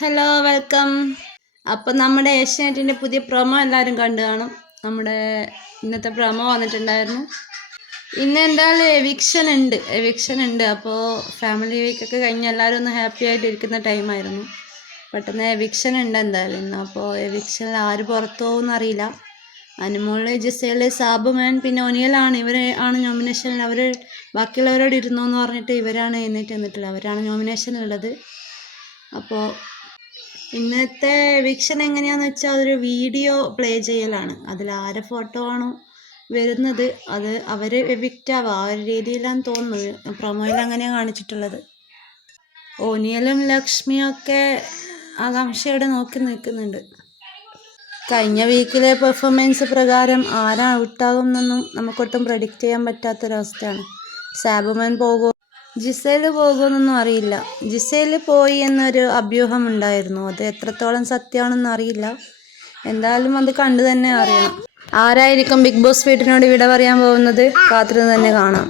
Hello welcome. അപ്പം നമ്മുടെ ഏഷ്യാനെറ്റിൻ്റെ പുതിയ പ്രൊമോ എല്ലാവരും കണ്ടു കാണും. നമ്മുടെ ഇന്നത്തെ പ്രൊമോ വന്നിട്ടുണ്ടായിരുന്നു. ഇന്ന് എന്തായാലും എവിക്ഷൻ ഉണ്ട്. അപ്പോൾ ഫാമിലി വീക്കൊക്കെ കഴിഞ്ഞ് എല്ലാവരും ഒന്ന് ഹാപ്പി ആയിട്ട് ഇരിക്കുന്ന ടൈമായിരുന്നു. പെട്ടെന്ന് എവിക്ഷൻ ഉണ്ട് എന്തായാലും ഇന്ന്. അപ്പോൾ എവിക്ഷനിൽ ആര് പുറത്തു പോകുമെന്ന് അറിയില്ല. അനുമോള്, ജിസേല്, സാബുമാൻ പിന്നെ ഒനിയലാണ്. ഇവർ ആണ് നോമിനേഷനിൽ. അവർ ബാക്കിയുള്ളവരോട് ഇരുന്നോന്ന് പറഞ്ഞിട്ട് ഇവരാണ് എഴുന്നേറ്റ് വന്നിട്ടില്ല. അവരാണ് നോമിനേഷനുള്ളത്. അപ്പോൾ ഇന്നത്തെ എവിക്ഷൻ എങ്ങനെയാന്ന് വെച്ചാൽ അതൊരു വീഡിയോ പ്ലേ ചെയ്യലാണ്. അതിൽ ആരെ ഫോട്ടോ ആണോ വരുന്നത് അത് അവർ എവിക്റ്റ് ആവുക ആ ഒരു രീതിയിലാണ് തോന്നുന്നത്. പ്രൊമോയിൽ അങ്ങനെയാണ് കാണിച്ചിട്ടുള്ളത്. ഓനിയലും ലക്ഷ്മിയൊക്കെ ആകാംക്ഷയോടെ നോക്കി നിൽക്കുന്നുണ്ട്. കഴിഞ്ഞ വീക്കിലെ പെർഫോമൻസ് പ്രകാരം ആരാ ഔട്ടാകുമെന്നൊന്നും നമുക്കൊട്ടും പ്രഡിക്റ്റ് ചെയ്യാൻ പറ്റാത്തൊരവസ്ഥയാണ്. സാബുമാൻ പോകുമോ, ജിസേല് പോകുമെന്നൊന്നും അറിയില്ല. ജിസേല് പോയി എന്നൊരു അഭ്യൂഹം ഉണ്ടായിരുന്നു. അത് എത്രത്തോളം സത്യമാണെന്ന് അറിയില്ല. എന്തായാലും അത് കണ്ടു തന്നെ അറിയണം. ആരായിരിക്കും ബിഗ് ബോസ് വീട്ടിനോട് വിട പറയാൻ പോകുന്നത്? കാത്തിരുന്ന് തന്നെ കാണാം.